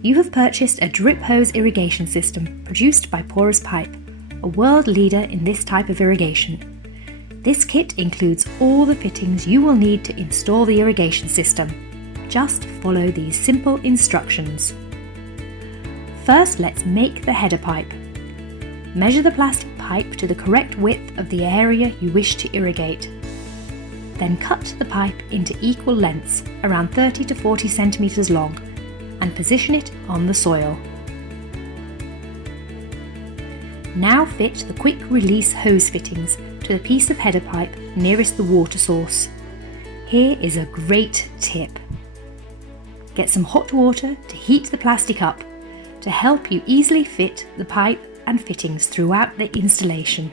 You have purchased a drip hose irrigation system produced by Porous Pipe, a world leader in this type of irrigation. This kit includes all the fittings you will need to install the irrigation system. Just follow these simple instructions. First, let's make the header pipe. Measure the plastic pipe to the correct width of the area you wish to irrigate. Then cut the pipe into equal lengths, around 30 to 40 centimeters long, and position it on the soil. Now fit the quick release hose fittings to the piece of header pipe nearest the water source. Here is a great tip. Get some hot water to heat the plastic up to help you easily fit the pipe and fittings throughout the installation.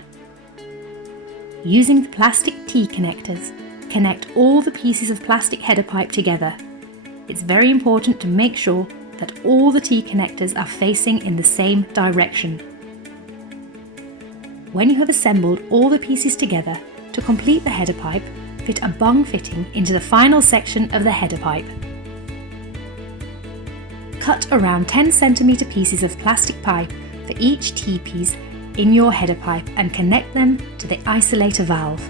Using the plastic T-connectors, connect all the pieces of plastic header pipe together. It's very important to make sure that all the T-connectors are facing in the same direction. When you have assembled all the pieces together, to complete the header pipe, fit a bung fitting into the final section of the header pipe. Cut around 10 cm pieces of plastic pipe for each T-piece in your header pipe and connect them to the isolator valve.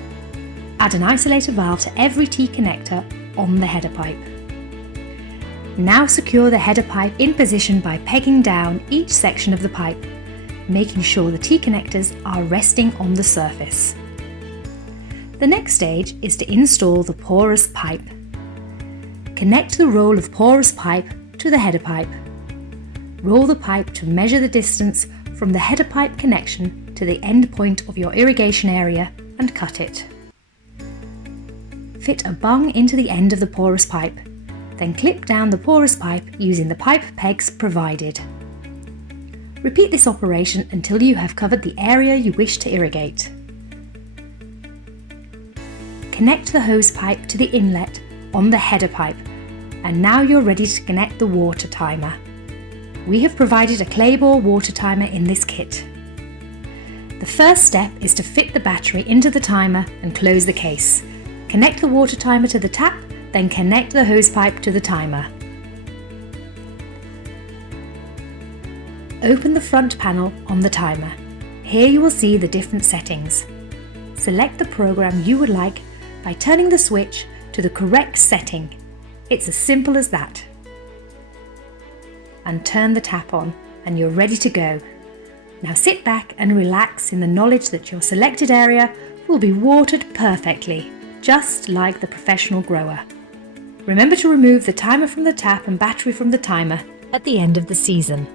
Add an isolator valve to every T-connector on the header pipe. Now secure the header pipe in position by pegging down each section of the pipe, making sure the T-connectors are resting on the surface. The next stage is to install the porous pipe. Connect the roll of porous pipe to the header pipe. Roll the pipe to measure the distance from the header pipe connection to the end point of your irrigation area and cut it. Fit a bung into the end of the porous pipe, then clip down the porous pipe using the pipe pegs provided. Repeat this operation until you have covered the area you wish to irrigate. Connect the hose pipe to the inlet on the header pipe, and now you're ready to connect the water timer. We have provided a clay ball water timer in this kit. The first step is to fit the battery into the timer and close the case. Connect the water timer to the tap, then connect the hose pipe to the timer. Open the front panel on the timer. Here you will see the different settings. Select the program you would like by turning the switch to the correct setting. It's as simple as that. And turn the tap on and you're ready to go. Now sit back and relax in the knowledge that your selected area will be watered perfectly, just like the professional grower. Remember to remove the timer from the tap and battery from the timer at the end of the season.